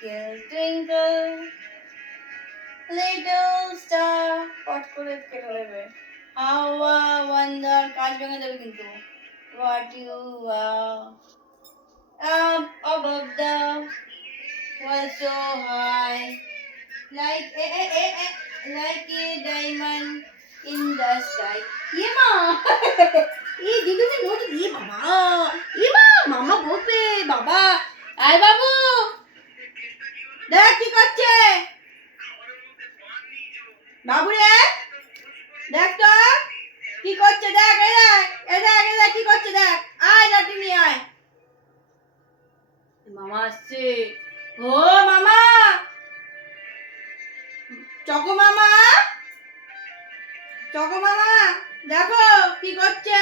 twinkle, little star. পট করে কেটে দেবে। How a wonder, কাজ ভেঙে দেবে কিন্তু। What you are up above the world so high, like a diamond in the sky. মা এই দিদুমি নোট দিয়ে বাবা মা মামা বলবে বাবা আয় বাবু দেখ কি করছে বাবু রে দেখ তো কি করছে দেখ দেখ কি করছে দেখ আয় লাঠি নিয়ে আয় মামা আসছে ও মামা চকো মামা দেখো কি করছে